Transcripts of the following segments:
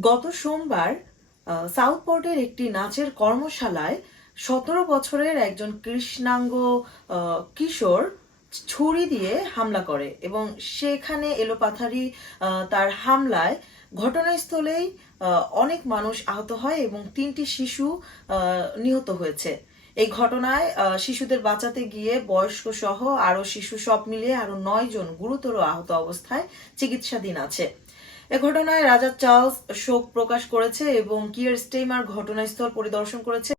গত সোমবার সাউথপোর্টের একটি নাচের কর্মশালায় সতেরো বছরের একজন কৃষ্ণাঙ্গ কিশোর ছুরি দিয়ে হামলা করে এবং সেখানে এলোপাথারি তার হামলায় ঘটনাস্থলেই অনেক মানুষ আহত হয় এবং তিনটি শিশু নিহত হয়েছে। এই ঘটনায় শিশুদের বাঁচাতে গিয়ে বয়স্ক সহ আরও শিশু সব মিলিয়ে আরও নয় জন গুরুতর আহত অবস্থায় চিকিৎসাধীন আছে। এ ঘটনায় রাজা চার্লস শোক প্রকাশ করেছে এবং কিয়ার স্টেমার ঘটনাস্থল পরিদর্শন করেছে।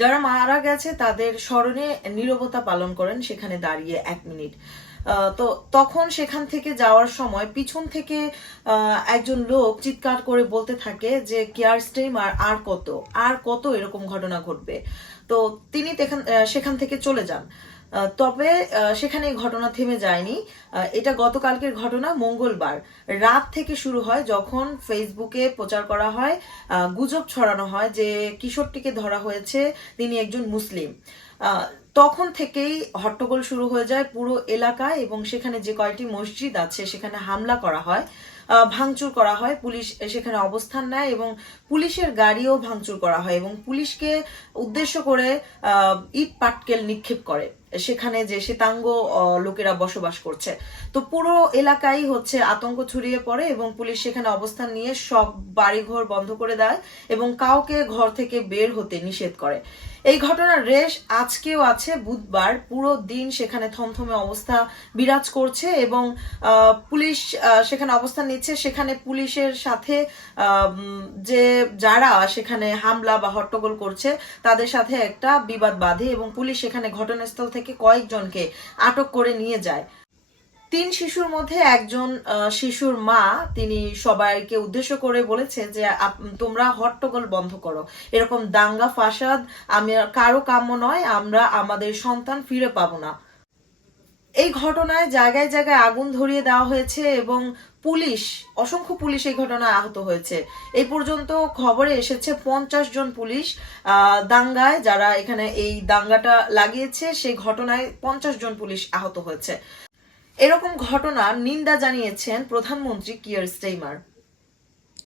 যারা মারা গেছে তাদের স্মরণে নীরবতা পালন করেন সেখানে দাঁড়িয়ে এক মিনিট। তো তখন সেখান থেকে যাওয়ার সময় পিছন থেকে একজন লোক চিৎকার করে বলতে থাকে যে, কেয়ার স্টেমার আর কত? আর কত এরকম ঘটনা ঘটবে? তো তিনি সেখান থেকে চলে যান। তবে সেখানে ঘটনা থেমে যায়নি। এটা গতকালকের ঘটনা, মঙ্গলবার। রাত থেকে শুরু হয় যখন ফেসবুকে প্রচার করা হয় গুজব ছড়ানো হয় যে কিশোরটিকে ধরা হয়েছে তিনি একজন মুসলিম। তখন থেকেই হট্টগোল শুরু হয়ে যায় পুরো এলাকায় এবং সেখানে যে কয়টি মসজিদ আছে সেখানে হামলা করা হয় ভাঙচুর করা হয়, পুলিশ সেখানে অবস্থান নেয় এবং পুলিশের গাড়িও ভাঙচুর করা হয় এবং পুলিশকে উদ্দেশ্য করে ইট পাটকেল নিক্ষেপ করে। সেখানে যে শ্বেতাঙ্গ লোকেরা বসবাস করছে। তো পুরো এলাকায় হচ্ছে আতঙ্ক ছড়িয়ে পড়ে এবং পুলিশ সেখানে অবস্থান নিয়ে সব বাড়িঘর বন্ধ করে দেয় এবং কাউকে ঘর থেকে বের হতে নিষেধ করে। এই ঘটনার রেশ আজকেও আছে, বুধবার পুরো দিন সেখানে থমথমে অবস্থা বিরাজ করছে এবং পুলিশ সেখানে অবস্থান নিচ্ছে। সেখানে পুলিশের সাথে যে যারা সেখানে হামলা বা হট্টগোল করছে, তাদের সাথে একটা বিবাদ বাঁধে এবং পুলিশ সেখানে ঘটনাস্থল থেকে কয়েকজনকে আটক করে নিয়ে যায়। তিন শিশুর মধ্যে একজন শিশুর মা, তিনি সবাইকে উদ্দেশ্য করে বলেছে যে তোমরা হট্টগোল বন্ধ করো। এরকম দাঙ্গা ফাসাদ আমি কারও কাম্য নয়, আমরা আমাদের সন্তান ফিরে পাবো না। এই ঘটনায় জায়গায় জায়গায় আগুন ধরিয়ে দেওয়া হয়েছে এবং পুলিশ, অসংখ্য পুলিশ এই ঘটনায় আহত হয়েছে। এই পর্যন্ত খবরে এসেছে পঞ্চাশ জন পুলিশ দাঙ্গায় যারা এখানে এই দাঙ্গাটা লাগিয়েছে, সেই ঘটনায় পঞ্চাশ জন পুলিশ আহত হয়েছে। এরকম ঘটনার নিন্দা জানিয়েছেন প্রধানমন্ত্রী কিয়ার স্টেইমার।